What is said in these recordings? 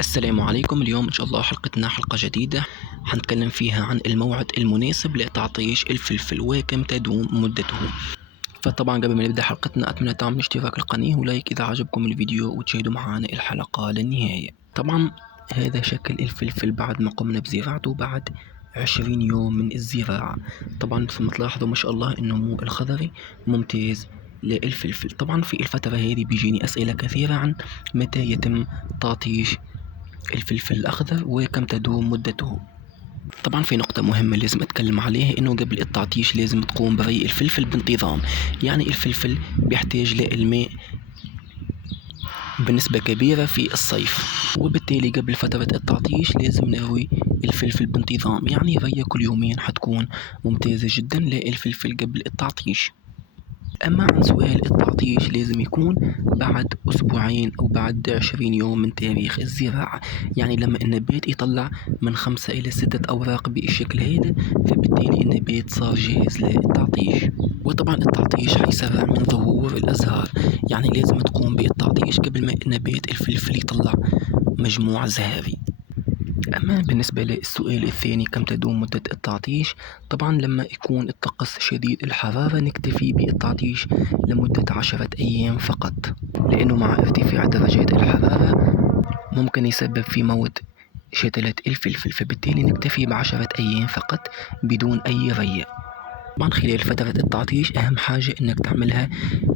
السلام عليكم. اليوم إن شاء الله حلقتنا حلقة جديدة حنتكلم فيها عن الموعد المناسب لتعطيش الفلفل وكم تدوم مدته. فطبعا قبل ما نبدأ حلقتنا أتمنى دعم اشتراك القناة ولايك إذا عجبكم الفيديو وتشاهدوا معنا الحلقة للنهاية. طبعا هذا شكل الفلفل بعد ما قمنا بزراعته بعد 20 يوم من الزراعة. طبعا ثم تلاحظوا ما شاء الله النمو الخضري ممتاز للفلفل. طبعا في الفترة هذه بيجيني أسئلة كثيرة عن متى يتم تعطيش الفلفل الأخضر وكم تدوم مدته. طبعا في نقطة مهمة لازم أتكلم عليها، إنه قبل التعطيش لازم تقوم بري الفلفل بانتظام. يعني الفلفل بيحتاج للماء بنسبة كبيرة في الصيف، وبالتالي قبل فترة التعطيش لازم نروي الفلفل بانتظام. يعني رية كل يومين حتكون ممتازة جدا للفلفل قبل التعطيش. أما عن سؤال التعطيش لازم يكون بعد أسبوعين أو بعد 20 يوم من تاريخ الزراعة. يعني لما النبات يطلع من 5 إلى 6 أوراق بالشكل هذا، فبالتالي النبات صار جاهز للتعطيش. وطبعا التعطيش حيسرع من ظهور الأزهار، يعني لازم تقوم بالتعطيش قبل ما نبات الفلفل يطلع مجموع زهري. أما بالنسبة للسؤال الثاني كم تدوم مدة التعطيش، طبعا لما يكون الطقس شديد الحرارة نكتفي بالتعطيش لمدة 10 أيام فقط، لأنه مع ارتفاع درجات الحرارة ممكن يسبب في موت شتلات الفلفل، فبالتالي نكتفي ب10 أيام فقط بدون أي ري. طبعا خلال فترة التعطيش أهم حاجة إنك تعملها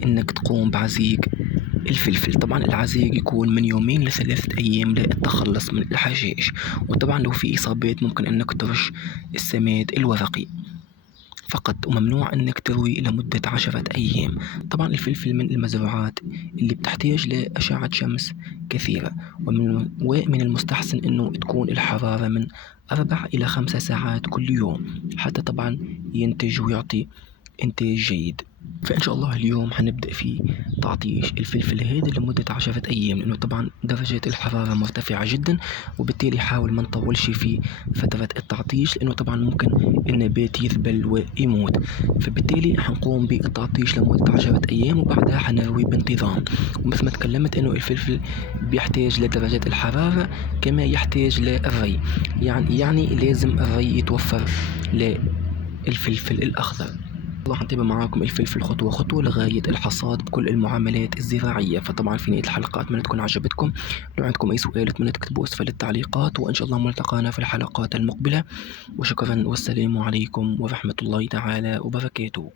إنك تقوم بعزيق الفلفل. طبعا العزيق يكون من 2 ل3 أيام للتخلص من الحشائش. وطبعا لو في إصابات ممكن إنك ترش السماد الورقي فقط، وممنوع إنك تروي لمدة 10 أيام. طبعا الفلفل من المزروعات اللي بتحتاج لأشعة شمس كثيرة، ومن المستحسن إنه تكون الحرارة من 4 إلى 5 ساعات كل يوم حتى طبعا ينتج ويعطي إنتاج جيد. فإن شاء الله اليوم حنبدأ في تعطيش الفلفل هذا لمدة 10 أيام، لأنه طبعا درجات الحرارة مرتفعة جدا، وبالتالي حاول ما نطولش في فترة التعطيش، لأنه طبعا ممكن النبات يذبل ويموت. فبالتالي حنقوم بالتعطيش لمدة 10 أيام وبعدها حنروي بانتظام. ومثل ما تكلمت إنه الفلفل بيحتاج لدرجة الحرارة كما يحتاج للري، يعني لازم الري يتوفر للفلفل الأخضر. والله حنتابع معاكم الفلفل خطوة خطوة لغاية الحصاد بكل المعاملات الزراعية. فطبعا في نهاية الحلقة أتمنى تكون عجبتكم. لو عندكم أي سؤال أتمنى تكتبوا أسفل التعليقات، وإن شاء الله ملتقانا في الحلقات المقبلة. وشكرا والسلام عليكم ورحمة الله تعالى وبركاته.